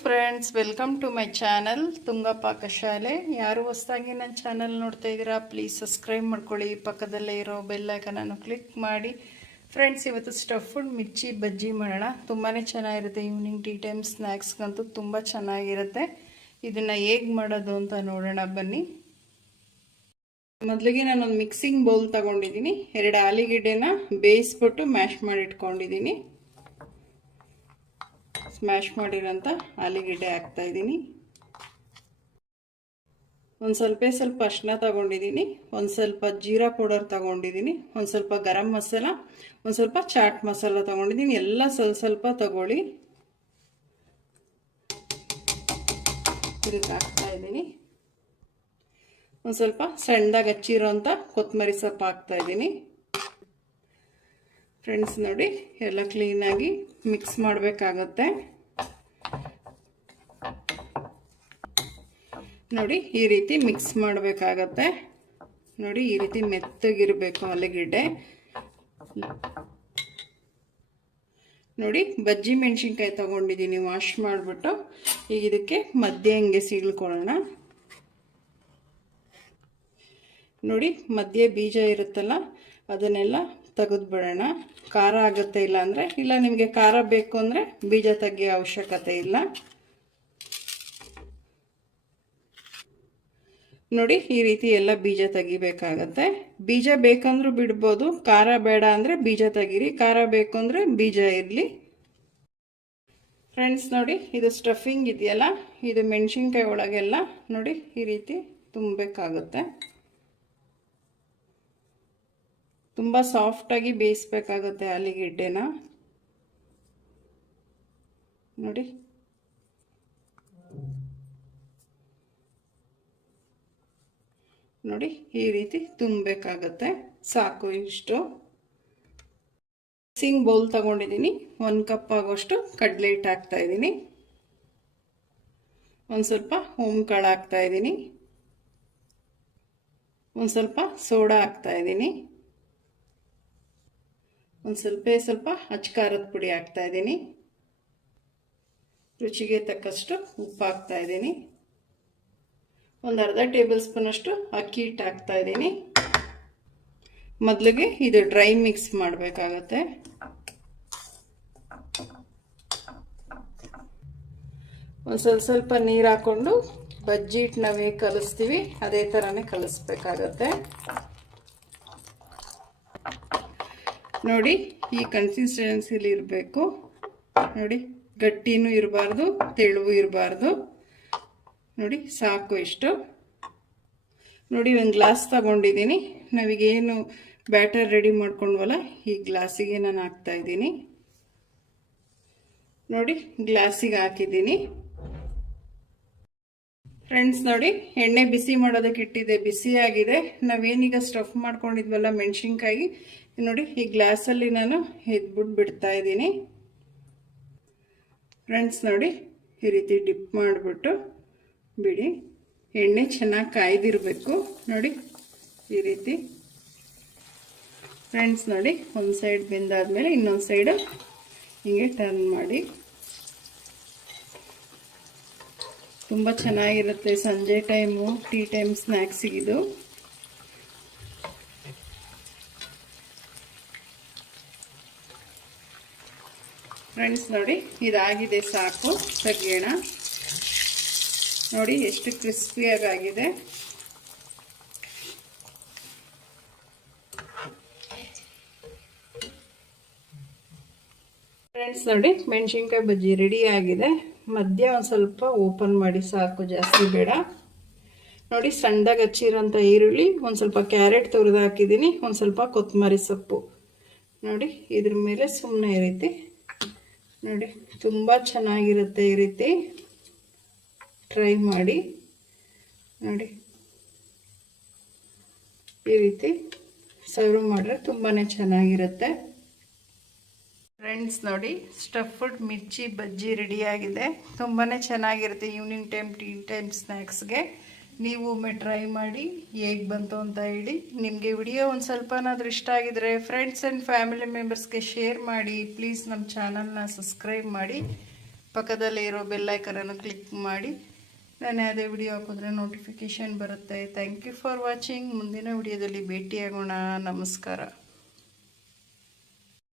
Friends, welcome to my channel Tunga Pakashale. ಯಾರು ಹೊಸದಾಗಿ ನನ್ನ ಚಾನಲ್ ನೋಡ್ತಾ ಇದ್ದೀರಾ, ಪ್ಲೀಸ್ ಸಬ್ಸ್ಕ್ರೈಬ್ ಮಾಡ್ಕೊಳ್ಳಿ. ಪಕ್ಕದಲ್ಲೇ ಇರೋ ಬೆಲ್ ಐಕನನ್ನು ಕ್ಲಿಕ್ ಮಾಡಿ. ಫ್ರೆಂಡ್ಸ್, ಇವತ್ತು ಸ್ಟಫ್ಡ್ ಮಿರ್ಚಿ ಬಜ್ಜಿ ಮಾಡೋಣ. ತುಂಬಾ ಚೆನ್ನಾಗಿರುತ್ತೆ. ಈವ್ನಿಂಗ್ ಟೀ ಟೈಮ್ ಸ್ನ್ಯಾಕ್ಸ್ಗಂತೂ ತುಂಬ ಚೆನ್ನಾಗಿರುತ್ತೆ. ಇದನ್ನು ಹೇಗೆ ಮಾಡೋದು ಅಂತ ನೋಡೋಣ ಬನ್ನಿ. ಮೊದಲಿಗೆ ನಾನೊಂದು ಮಿಕ್ಸಿಂಗ್ ಬೌಲ್ ತಗೊಂಡಿದ್ದೀನಿ. 2 ಆಲೂಗೆಡ್ಡೆನ ಬೇಯಿಸ್ಬಿಟ್ಟು ಮ್ಯಾಶ್ ಮಾಡಿ ಇಟ್ಕೊಂಡಿದ್ದೀನಿ. ಸ್ಮ್ಯಾಶ್ ಮಾಡಿರೋಂಥ ಆಲೂಗೆಡ್ಡೆ ಹಾಕ್ತಾ ಇದ್ದೀನಿ. ಒಂದು ಸ್ವಲ್ಪ ಅರಿಶಿನ ತಗೊಂಡಿದ್ದೀನಿ. ಒಂದು ಸ್ವಲ್ಪ ಜೀರಾ ಪೌಡರ್ ತಗೊಂಡಿದ್ದೀನಿ. ಒಂದು ಸ್ವಲ್ಪ ಗರಂ ಮಸಾಲ, ಒಂದು ಸ್ವಲ್ಪ ಚಾಟ್ ಮಸಾಲ ತಗೊಂಡಿದ್ದೀನಿ. ಎಲ್ಲ ಸ್ವಲ್ಪ ತಗೊಳ್ಳಿ. ಇದಕ್ಕೆ ಹಾಕ್ತಾ ಇದ್ದೀನಿ. ಒಂದು ಸ್ವಲ್ಪ ಸಣ್ಣದಾಗಿ ಹಚ್ಚಿರೋಂಥ ಕೊತ್ತಂಬರಿ ಸೊಪ್ಪು ಹಾಕ್ತಾ ಇದ್ದೀನಿ. ಫ್ರೆಂಡ್ಸ್ ನೋಡಿ, ಎಲ್ಲ ಕ್ಲೀನಾಗಿ ಮಿಕ್ಸ್ ಮಾಡಬೇಕಾಗತ್ತೆ. ನೋಡಿ, ಈ ರೀತಿ ಮಿಕ್ಸ್ ಮಾಡಬೇಕಾಗತ್ತೆ. ನೋಡಿ, ಈ ರೀತಿ ಮೆತ್ತಗಿರಬೇಕು ಆಲೂಗೆಡ್ಡೆ. ನೋಡಿ, ಬಜ್ಜಿ ಮೆಣಸಿನ್ಕಾಯಿ ತಗೊಂಡಿದ್ದೀನಿ, ವಾಶ್ ಮಾಡಿಬಿಟ್ಟು. ಈಗ ಇದಕ್ಕೆ ಮಧ್ಯೆ ಹಿಂಗೆ ಸೀಳ್ಕೊಳ್ಳೋಣ. ನೋಡಿ, ಮಧ್ಯೆ ಬೀಜ ಇರುತ್ತಲ್ಲ, ಅದನ್ನೆಲ್ಲ ತೆಗೆದುಬಿಡೋಣ. ಖಾರ ಆಗುತ್ತೆ, ಇಲ್ಲ ಅಂದರೆ ಇಲ್ಲ. ನಿಮಗೆ ಖಾರ ಬೇಕು ಅಂದರೆ ಬೀಜ ತೆಗಿಯೋ ಅವಶ್ಯಕತೆ ಇಲ್ಲ. ನೋಡಿ, ಈ ರೀತಿ ಎಲ್ಲ ಬೀಜ ತೆಗಿಬೇಕಾಗತ್ತೆ. ಬೀಜ ಬೇಕಂದ್ರೂ ಬಿಡ್ಬೋದು, ಖಾರ ಬೇಡ ಅಂದರೆ ಬೀಜ ತೆಗೀರಿ. ಖಾರ ಬೇಕು ಅಂದರೆ ಬೀಜ ಇರಲಿ. ಫ್ರೆಂಡ್ಸ್ ನೋಡಿ, ಇದು ಸ್ಟಫಿಂಗ್ ಇದೆಯಲ್ಲ, ಇದು ಮೆಣಸಿನ್ಕಾಯಿ ಒಳಗೆಲ್ಲ ನೋಡಿ ಈ ರೀತಿ ತುಂಬಬೇಕಾಗುತ್ತೆ. ತುಂಬ ಸಾಫ್ಟಾಗಿ ಬೇಯಿಸ್ಬೇಕಾಗುತ್ತೆ ಆಲೂಗೆಡ್ಡೆನ. ನೋಡಿ, ನೋಡಿ ಈ ರೀತಿ ತುಂಬಬೇಕಾಗತ್ತೆ. ಸಾಕು ಇಷ್ಟು. ಮಿಕ್ಸಿಂಗ್ ಬೌಲ್ ತಗೊಂಡಿದ್ದೀನಿ. 1 ಕಪ್ ಆಗೋಷ್ಟು ಕಡಲೆ ಹಿಟ್ಟು ಹಾಕ್ತಾ ಇದ್ದೀನಿ. ಒಂದು ಸ್ವಲ್ಪ ಓಂಕಾಳು ಹಾಕ್ತಾ ಇದ್ದೀನಿ. ಒಂದು ಸ್ವಲ್ಪ ಸೋಡಾ ಹಾಕ್ತಾ ಇದ್ದೀನಿ. ಒಂದು ಸ್ವಲ್ಪ ಅಚ್ಚ ಖಾರದ ಪುಡಿ ಹಾಕ್ತಾ ಇದ್ದೀನಿ. ರುಚಿಗೆ ತಕ್ಕಷ್ಟು ಉಪ್ಪು ಹಾಕ್ತಾ ಇದ್ದೀನಿ. ಒಂದು ಅರ್ಧ ಟೇಬಲ್ ಸ್ಪೂನ್ ಅಷ್ಟು ಅಕ್ಕಿ ಹಿಟ್ಟು ಹಾಕ್ತಾ ಇದ್ದೀನಿ. ಮೊದಲಿಗೆ ಇದು ಡ್ರೈ ಮಿಕ್ಸ್ ಮಾಡಬೇಕಾಗತ್ತೆ. ಒಂದು ಸ್ವಲ್ಪ ನೀರು ಹಾಕ್ಕೊಂಡು ಬಜ್ಜಿ ಹಿಟ್ಟು ನಾವು ಹೇಗೆ ಕಲಿಸ್ತೀವಿ ಅದೇ ಥರನೇ ಕಲಿಸ್ಬೇಕಾಗತ್ತೆ. ನೋಡಿ, ಈ ಕನ್ಸಿಸ್ಟೆನ್ಸಿಲಿ ಇರಬೇಕು. ನೋಡಿ, ಗಟ್ಟಿನೂ ಇರಬಾರ್ದು, ತೆಳುವು ಇರಬಾರ್ದು. ನೋಡಿ, ಸಾಕು ಇಷ್ಟು. ನೋಡಿ, ಒಂದು ಗ್ಲಾಸ್ ತಗೊಂಡಿದ್ದೀನಿ. ನಾವೀಗೇನು ಬ್ಯಾಟರ್ ರೆಡಿ ಮಾಡ್ಕೊಂಡ್ವಲ್ಲ, ಈ ಗ್ಲಾಸಿಗೆ ನಾನು ಹಾಕ್ತಾ ಇದ್ದೀನಿ. ನೋಡಿ, ಗ್ಲಾಸಿಗೆ ಹಾಕಿದ್ದೀನಿ. ಫ್ರೆಂಡ್ಸ್ ನೋಡಿ, ಎಣ್ಣೆ ಬಿಸಿ ಮಾಡೋದಕ್ಕೆ ಇಟ್ಟಿದೆ, ಬಿಸಿಯಾಗಿದೆ. ನಾವೇನೀಗ ಸ್ಟಫ್ ಮಾಡ್ಕೊಂಡಿದ್ವಲ್ಲ ಮೆಣಸಿನ್ಕಾಯಿ, ನೋಡಿ ಈ ಗ್ಲಾಸಲ್ಲಿ ನಾನು ಎದ್ಬಿಟ್ಟು ಬಿಡ್ತಾ ಇದ್ದೀನಿ. ಫ್ರೆಂಡ್ಸ್ ನೋಡಿ, ಈ ರೀತಿ ಡಿಪ್ ಮಾಡಿಬಿಟ್ಟು ಬಿಡಿ. ಎಣ್ಣೆ ಚೆನ್ನಾಗಿ ಕಾಯ್ದಿರಬೇಕು. ನೋಡಿ ಈ ರೀತಿ. ಫ್ರೆಂಡ್ಸ್ ನೋಡಿ, ಒಂದು ಸೈಡ್ ಬೆಂದಾದ್ಮೇಲೆ ಇನ್ನೊಂದು ಸೈಡು ಹಿಂಗೆ ಟರ್ನ್ ಮಾಡಿ. ತುಂಬ ಚೆನ್ನಾಗಿರುತ್ತೆ ಸಂಜೆ ಟೈಮು, ಟೀ ಟೈಮ್ ಸ್ನ್ಯಾಕ್ಸಿಗಿದು. ಫ್ರೆಂಡ್ಸ್ ನೋಡಿ, ಇದಾಗಿದೆ, ಸಾಕು, ತೆಗಿಯೋಣ. ನೋಡಿ ಎಷ್ಟು ಕ್ರಿಸ್ಪಿಯಾಗಿದೆ. ಫ್ರೆಂಡ್ಸ್ ನೋಡಿ, ಮೆಣಸಿನ್ಕಾಯಿ ಬಜ್ಜಿ ರೆಡಿ ಆಗಿದೆ. ಮಧ್ಯ ಒಂದು ಸ್ವಲ್ಪ ಓಪನ್ ಮಾಡಿ, ಸಾಕು, ಜಾಸ್ತಿ ಬೇಡ. ನೋಡಿ, ಸಣ್ಣದಾಗಿ ಹಚ್ಚಿರೋಂಥ ಈರುಳ್ಳಿ, ಒಂದು ಸ್ವಲ್ಪ ಕ್ಯಾರೆಟ್ ತುರಿದು ಹಾಕಿದ್ದೀನಿ, ಒಂದು ಸ್ವಲ್ಪ ಕೊತ್ತಂಬರಿ ಸೊಪ್ಪು. ನೋಡಿ, ಇದ್ರ ಮೇಲೆ ಸುಮ್ಮನೆ ಈ ರೀತಿ ನೋಡಿ, ತುಂಬ ಚೆನ್ನಾಗಿರುತ್ತೆ. ಈ ರೀತಿ ಟ್ರೈ ಮಾಡಿ. ನೋಡಿ, ಈ ರೀತಿ ಸರ್ವ್ ಮಾಡಿದ್ರೆ ತುಂಬಾ ಚೆನ್ನಾಗಿರುತ್ತೆ. ಫ್ರೆಂಡ್ಸ್ ನೋಡಿ, ಸ್ಟಫ್ಡ್ ಮಿರ್ಚಿ ಬಜ್ಜಿ ರೆಡಿಯಾಗಿದೆ. ತುಂಬಾ ಚೆನ್ನಾಗಿರುತ್ತೆ ಈವ್ನಿಂಗ್ ಟೈಮ್, ಟೀ ಟೈಮ್ ಸ್ನ್ಯಾಕ್ಸ್ಗೆ. ನೀವು ಒಮ್ಮೆ ಟ್ರೈ ಮಾಡಿ ಹೇಗೆ ಬಂತು ಅಂತ ಹೇಳಿ. ನಿಮಗೆ ವಿಡಿಯೋ ಒಂದು ಸ್ವಲ್ಪನಾದರೂ ಇಷ್ಟ ಆಗಿದರೆ ಫ್ರೆಂಡ್ಸ್ ಆ್ಯಂಡ್ ಫ್ಯಾಮಿಲಿ ಮೆಂಬರ್ಸ್ಗೆ ಶೇರ್ ಮಾಡಿ. ಪ್ಲೀಸ್ ನಮ್ಮ ಚಾನಲ್ನ ಸಬ್ಸ್ಕ್ರೈಬ್ ಮಾಡಿ. ಪಕ್ಕದಲ್ಲೇ ಇರೋ ಬೆಲ್ ಐಕನನ್ನು ಕ್ಲಿಕ್ ಮಾಡಿ. ನಾನು ಯಾವುದೇ ವಿಡಿಯೋ ಹಾಕಿದ್ರೆ ನೋಟಿಫಿಕೇಷನ್ ಬರುತ್ತೆ. Thank you for watching. ಮುಂದಿನ ವಿಡಿಯೋದಲ್ಲಿ ಭೇಟಿಯಾಗೋಣ. ನಮಸ್ಕಾರ.